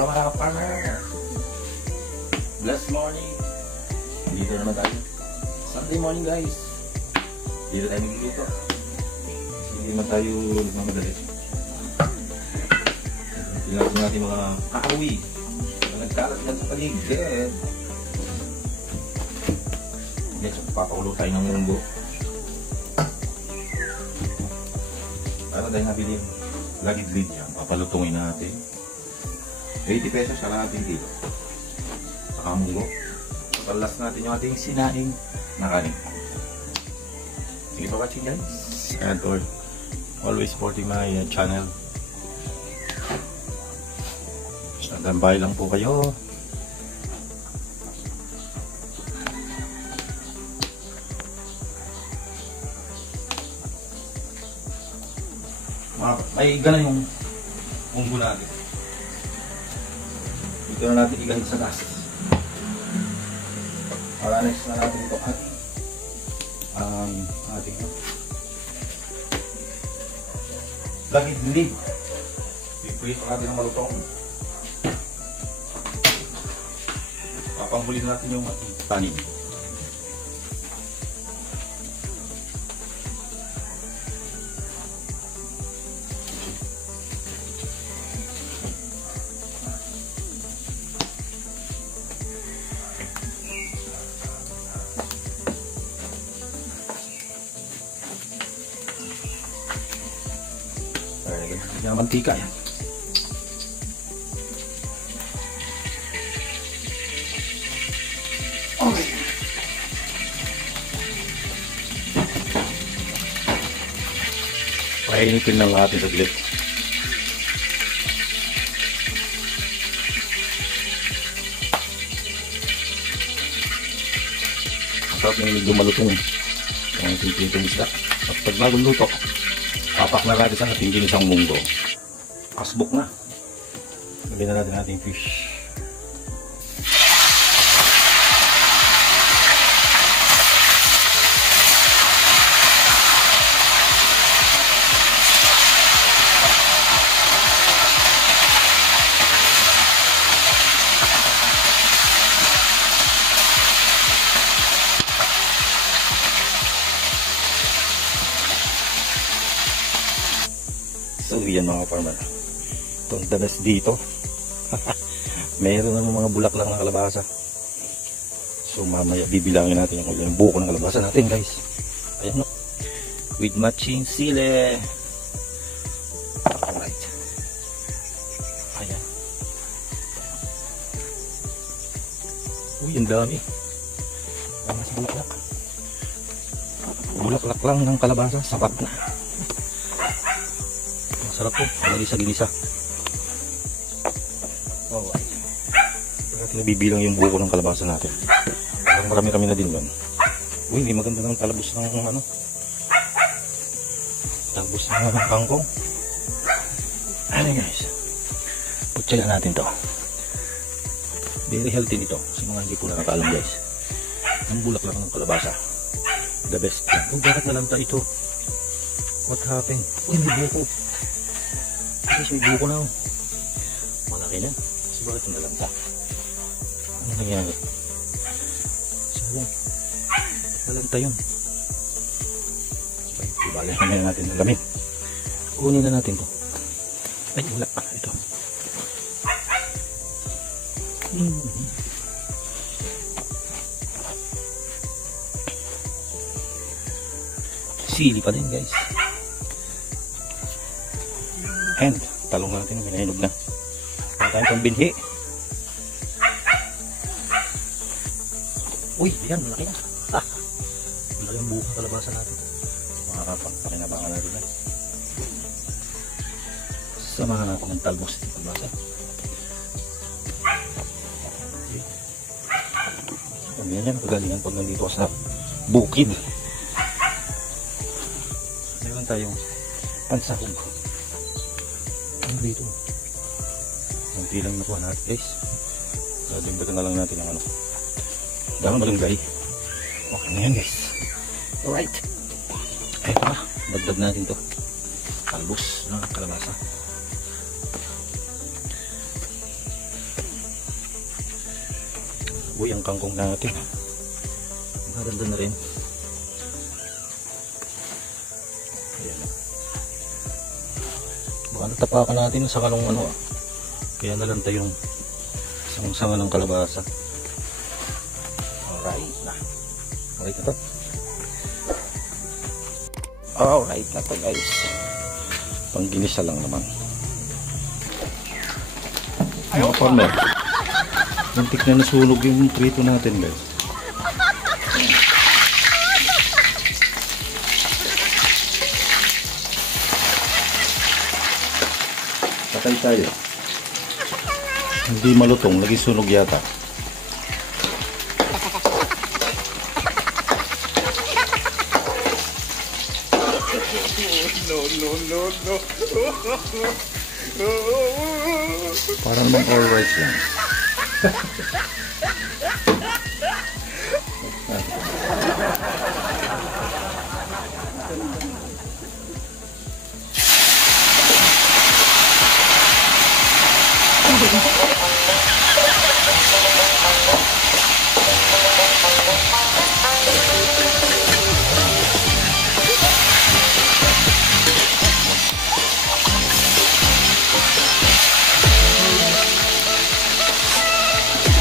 Hello mga ka-farmer! Blessed morning! Dito naman tayo. Sunday morning guys! Dito tayo magluluto. Hindi naman tayo nagmamadali. Tingnan natin mga kahawi na nagkalat dyan sa paligid. Next, papakulo tayo ng munggo. Para tayo nabili yung lagid-lid yan. Papalutungin natin. 80 pesos sa ating kilo. Saka munggo. Papalas natin yung ating sinaing na kanin. Sige pa watching guys. And or always supporting my channel. Nagambay lang po kayo. May gana yung munggo natin. Ito na natin igahit sa gas. Para next na natin ito ating lagid-lid. Piprito natin ng malutong. Papanghulin natin yung ating tanin. Yung mantika yan. Okay. Painitin lang natin saglit. Masarap na yung dumalutong ang ating pinitong isda. At pag bagong luto, papak na natin sa ating ginisang munggo. Kasbok na. Lagyan na natin ating fish. So yan mga farmer, itong danas dito mayroon ng mga bulaklak na kalabasa. So mamaya bibilangin natin yung buko ng kalabasa natin guys. Ayan no, with matching sile. Alright, ayan. Uy, ang dami. Mas bulaklak. Bulaklak lang ng kalabasa, sapat na. Sarap po, ginisa-ginisa. Alright. Natin nabibilang yung buko ng kalabasa natin. Parang marami-rami na din yun. Uy, may maganda ng talabos ng ano. Talabos ng kangkong. Ano guys. Putsayan natin to. Very healthy nito. Sa mga hindi po nakakaalam guys. Ang bulaklak ng kalabasa. The best. Kung bakit nalanta ito? What happened? Uy, may buko. Kasi may buko na. Malaki na. Kasi bakit ang nalanta? Ano nangyari? Sayang. Nalanta yun. So, ibalik namin natin ng lamin. Kunin na natin to. Ay, wala pa. Ito. Sili pa din guys. And talong natin minahinog na. Pagkain pang binhi. Uy, yan malaki na. Malaki ang buka kalabasa natin. Makakapakinabangan natin na. Samahan natin ng talbos ng kalabasa. Pagyan yan, kagalingan pag nandito sa bukid. Meron tayong pansahog. Ano dito? Kunti lang nakuha natin guys. Dagdagan na lang natin ang ano. Dahil malunggay. Okay na yan guys. Alright. Ito na. Dagdag natin to. Talbos ng kalabasa. Uy, ang kangkong natin. Maganda na rin. Ayan. Baka natapakan natin sa kalong ano. Kaya nalanta yung sanga ng kalabasa. Alright na. Alright na to. Alright na to guys. Pangginisa lang naman. Mga farmer. Muntik na nasunog yung prito natin guys. Patay tayo. Hindi malutong, lagi sunog yata. No. Para naman alright lang.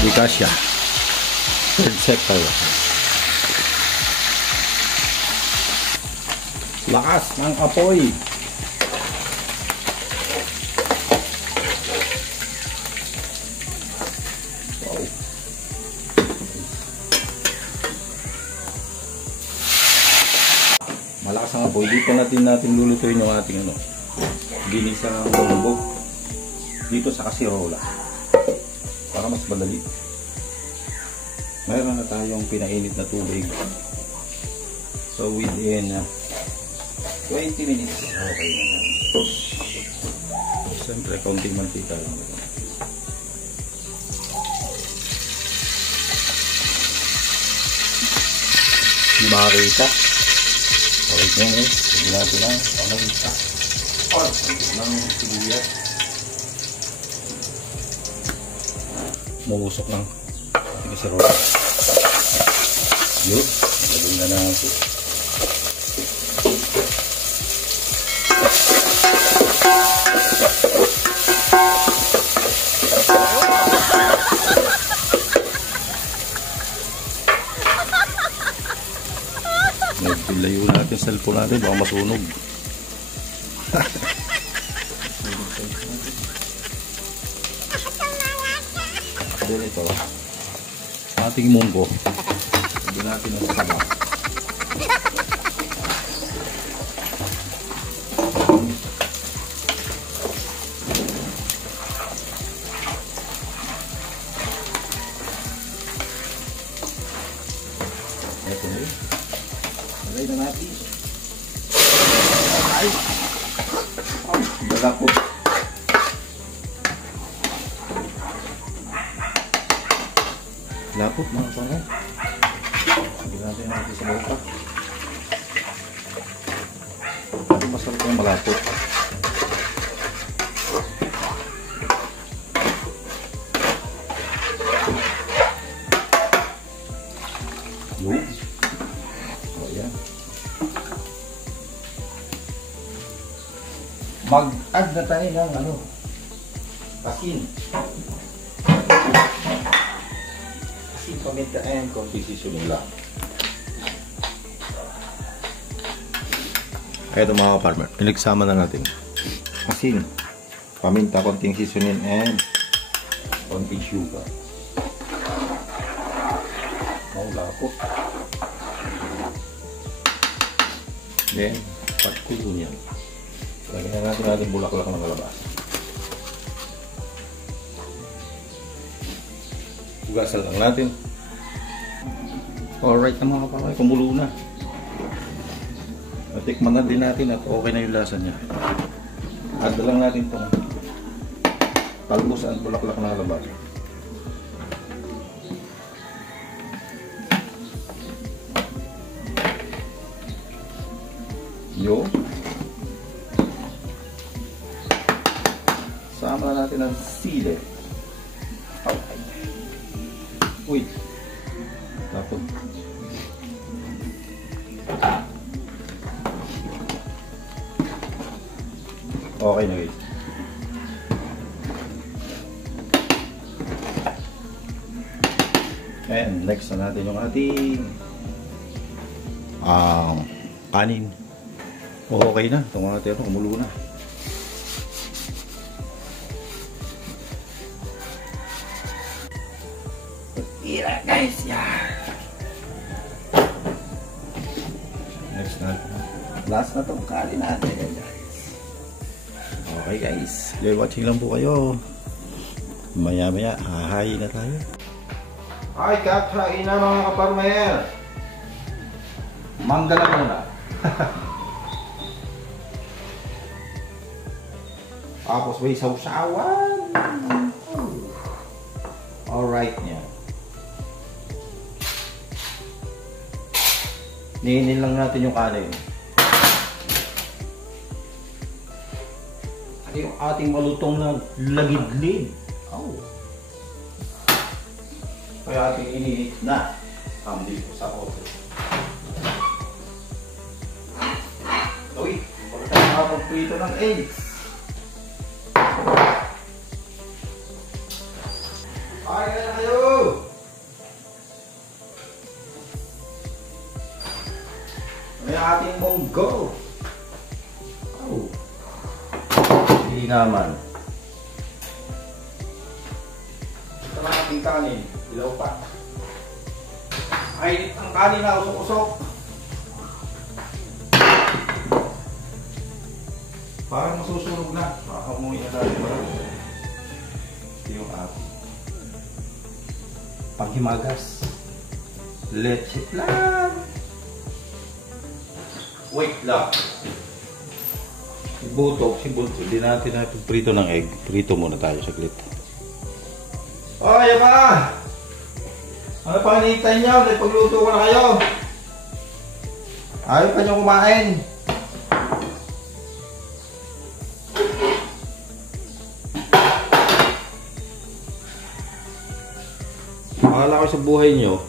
Di kasya. Third sector. Lakas ng apoy. Wow. Malakas ang apoy. Dito natin lulutuin yung ating ginisang munggo. Dito sa kasirola. Para mas madali. Mayroon na tayong pinainit na tubig. So within 20 minutes okay na yan. Siyempre kaunting mantika lang. Hindi makakita. Alright nyo guys. Hindi natin lang pamanita. Ng sibuyas. Mauusok lang. Sige sa rola. Yun. Nalagay na natin. Layo natin sa cellphone natin. Baka masunog. Then ito, ating munggo. Hindi natin ang saba. Ito na yun. Lagay na natin. Ay! Daga po. Lapot mga pangal. Hindi natin sa boka. Ano masarap yung malapot. Yun. O yan. Mag-add na tayo ng asin. Paminta and konti seasoning lang. Ito mga farmer, pinagsama na natin asin, paminta, konting seasoning and konting sugar. Maula po. Then patkulo yan. Lagyan na natin bulaklak ng kalabasa. Hugasan lang natin. Alright na mga kapatid, kumulo na. Tikman na din natin at okay na yung lasa niya. Add lang natin itong talbos at bulaklak na kalabasa. Yo. Sama na natin ang sili. Okay. Uy. Okay na guys. And next na natin yung ating kanin. Okay na. Itong natin ito, kumulo na. Tira guys, yan. Next na. Last na itong kanin natin guys. Okay guys. Enjoy watching lang po kayo. Maya maya, hahayin na tayo. Ay, kakain na mga kaparmer. Manggala muna. Tapos may sausawan. Alright niya. Ninin lang natin yung kanin. At yung ating malutong na lagidlid. Oh. Kaya ating iniit na. Dito sa office. Uy, pag tayo nakapagprito ng eggs. Kaya na kayo! May ating munggo. Oh. Hindi naman. Ito na ating kanin. Ilaw pa. Ay, ang kanin na usok-usok. Parang masusunog na. Makamuhi na tayo. Ito yung ating paghimagas. Leche plan. Wait lang. Si Butok, hindi natin na prito ng egg. Prito muna tayo saglit. Oh, yan ba? Ano pa hinihintay nyo? Dahil pagluto ko na kayo. Ayaw pa nyo kumain. Akala ko sa buhay nyo.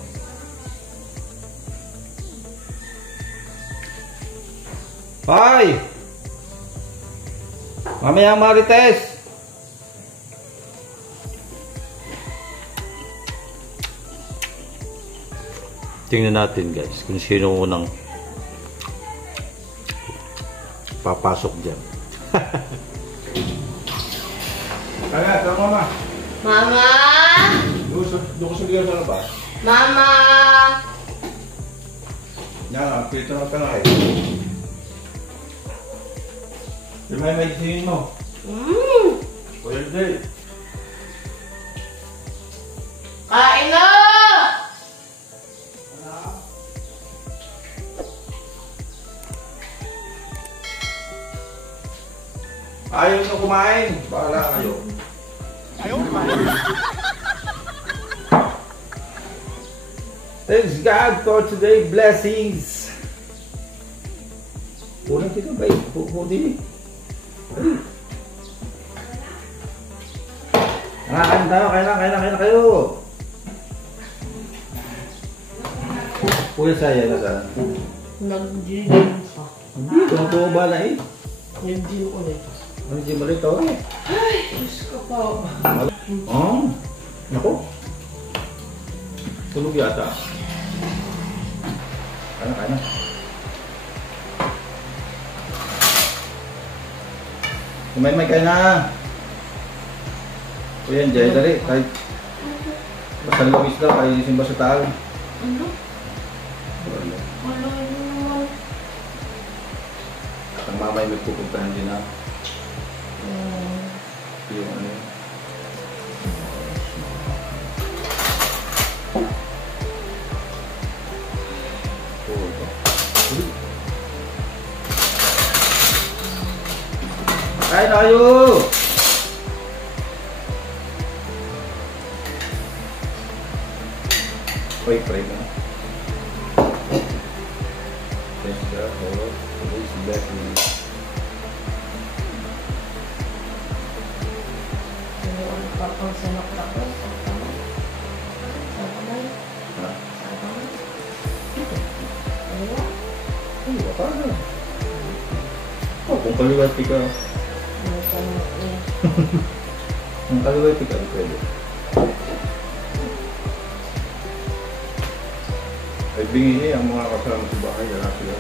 Hoy! Mamayang Marites! Tingnan natin guys kung sino unang papasok dyan. Kaya, ito mama. Mama! Doon ko sabihan sa labas. Mama! Yan, pilito ng kanay. Di may maigsihin mo. Pwede. Kain na! Ayaw nyo kumain. Bahala kayo. Ayaw kumain. Thanks God for today blessings. Punan kita ba? Pudi. Kain tayo. Kain na kayo. Kuya saya na saan? Nag-gym ka. Hindi. Tumatuwa ba na eh? Nag-gym ulit. Ano gym ulit ito? Ay, Diyos ko po. Oh, naku. Tulog yata. Kaya. May kayo na. Kuya, Jay, dali. Kahit basta lawis daw, kayo yung simba sa tao. Ano? Wala naman. Ang mamay may pupuntahan din na. Yung ano yun. Kain na kayo! Oy, pray mo na. Thanks God for today's blessing. Ang sanak ako. Oh, kung kaliwati ka. Ang kaliway pick up pwede. Ay bingi ang mga kasama sa bahay, wala sila.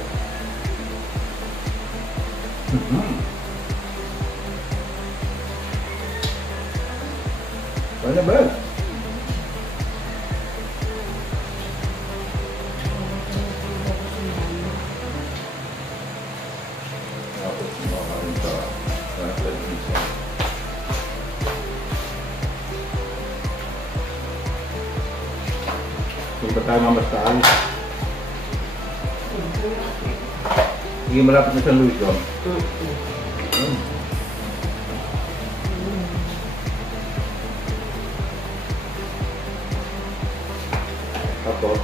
Ano ba? Ako, kumakain sa television. Kung ba tayo mamastaan? Sige, malapit na sa Luis doon. Tapos,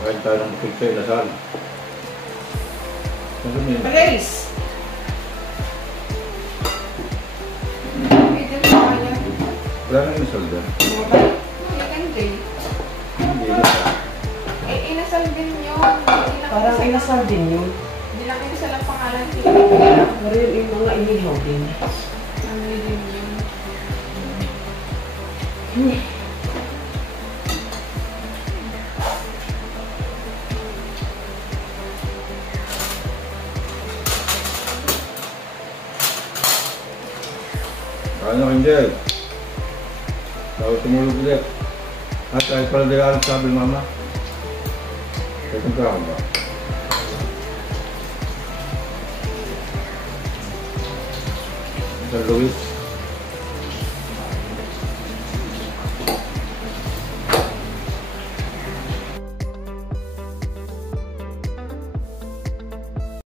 kain tayo ng busog sa inasal. Ano yun? Grace! Pwede mo kaya. Wala nang inasal doon. Mobile? Hindi. Hindi na. Inasal din yun. Parang inasal din yun. Hindi lang inasal ang pangalan ko. Pero yung mga inihaw din. Ang din yun. Ano hindi? Tapos tumulog ulit. At kahit pala di alam sabi mama. Itong kahon ba? Sir Luis.